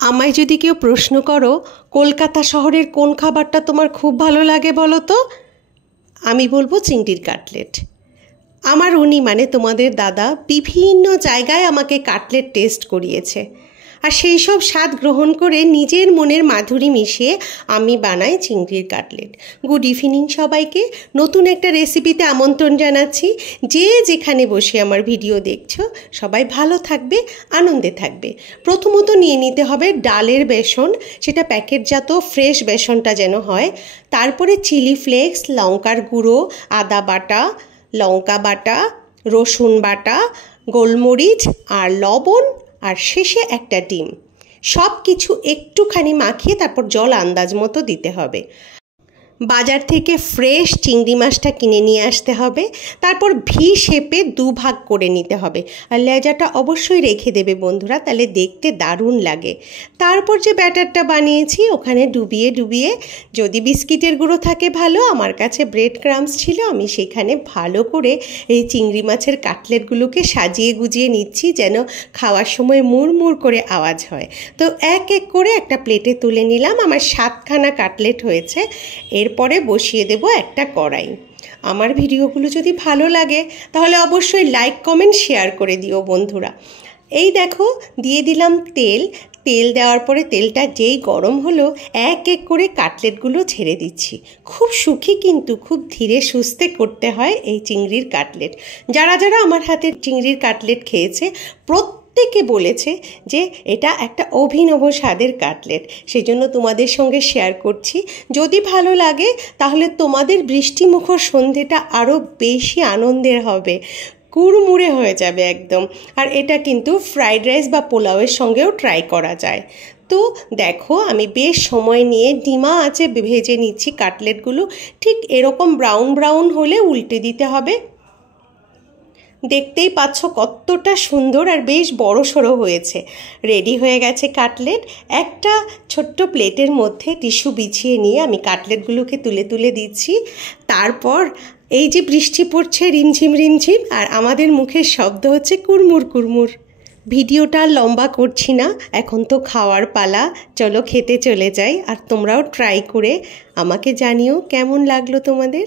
আমায় যদি কেউ প্রশ্ন করো কলকাতা শহরের কোন খাবারটা তোমার খুব ভালো লাগে বলো তো, আমি বলবো চিংড়ির কাটলেট। আমার উনি মানে তোমাদের দাদা বিভিন্ন জায়গায় আমাকে কাটলেট টেস্ট করিয়েছে, আর সেই সব স্বাদ গ্রহণ করে নিজের মনের মাধুরী মিশিয়ে আমি বানাই চিংড়ির কাটলেট। গুড ইভিনিং সবাইকে, নতুন একটা রেসিপিতে আমন্ত্রণ জানাচ্ছি। যে যেখানে বসে আমার ভিডিও দেখছো সবাই ভালো থাকবে, আনন্দে থাকবে। প্রথমত নিয়ে নিতে হবে ডালের বেসন, সেটা প্যাকেটজাত ফ্রেশ বেসনটা যেন হয়। তারপরে চিলি ফ্লেক্স, লঙ্কার গুঁড়ো, আদা বাটা, লঙ্কা বাটা, রসুন বাটা, গোলমরিচ আর লবণ, আর শেষে একটা ডিম। সব কিছু একটুখানি মাখিয়ে তারপর জল আন্দাজ মতো দিতে হবে। বাজার থেকে ফ্রেশ চিংড়ি মাছটা কিনে নিয়ে আসতে হবে। তারপর ভি শেপে দুভাগ করে নিতে হবে, আর লেজাটা অবশ্যই রেখে দেবে বন্ধুরা, তাহলে দেখতে দারুণ লাগে। তারপর যে ব্যাটারটা বানিয়েছি ওখানে ডুবিয়ে ডুবিয়ে, যদি বিস্কিটের গুঁড়ো থাকে ভালো, আমার কাছে ব্রেড ক্রাম্বস ছিল, আমি সেখানে ভালো করে এই চিংড়ি মাছের কাটলেটগুলোকে সাজিয়ে গুজিয়ে নিচ্ছি যেন খাওয়ার সময় মুড়মুড় করে আওয়াজ হয়। তো এক এক করে একটা প্লেটে তুলে নিলাম। আমার 7খানা কাটলেট হয়েছে। এরপরে বসিয়ে দেব একটা কড়াই। আমার ভিডিওগুলো যদি ভালো লাগে তাহলে অবশ্যই লাইক কমেন্ট শেয়ার করে দিও বন্ধুরা। এই দেখো দিয়ে দিলাম তেল। তেল দেওয়ার পরে তেলটা যেই গরম হলো এক এক করে কাটলেটগুলো ছেড়ে দিচ্ছি। খুব সুখী কিন্তু খুব ধীরে সুস্থে করতে হয় এই চিংড়ির কাটলেট। যারা যারা আমার হাতে চিংড়ির কাটলেট খেয়েছে প্রত্যেকে বলেছে যে এটা একটা অভিনব স্বাদের কাটলেট, সেই জন্য তোমাদের সঙ্গে শেয়ার করছি। যদি ভালো লাগে তাহলে তোমাদের বৃষ্টিমুখর সন্ধেটা আরও বেশি আনন্দের হবে, কুড়মুড়ে হয়ে যাবে একদম। আর এটা কিন্তু ফ্রাইড রাইস বা পোলাওয়ের সঙ্গেও ট্রাই করা যায়। তো দেখো আমি বেশ সময় নিয়ে ডিমা আঁচে ভেজে নিচ্ছি কাটলেটগুলো। ঠিক এরকম ব্রাউন ব্রাউন হলে উল্টে দিতে হবে। দেখতেই পাচ্ছ কতটা সুন্দর আর বেশ বড়সড় হয়েছে। রেডি হয়ে গেছে কাটলেট। একটা ছোট্ট প্লেটের মধ্যে টিস্যু বিছিয়ে নিয়ে আমি কাটলেটগুলোকে তুলে তুলে দিচ্ছি। তারপর এই যে বৃষ্টি পড়ছে রিমঝিম রিমঝিম, আর আমাদের মুখের শব্দ হচ্ছে কুড়মুড় কুড়মুড়। ভিডিওটা লম্বা করছি না, এখন তো খাওয়ার পালা। চলো খেতে চলে যাই, আর তোমরাও ট্রাই করে আমাকে জানিও কেমন লাগলো তোমাদের।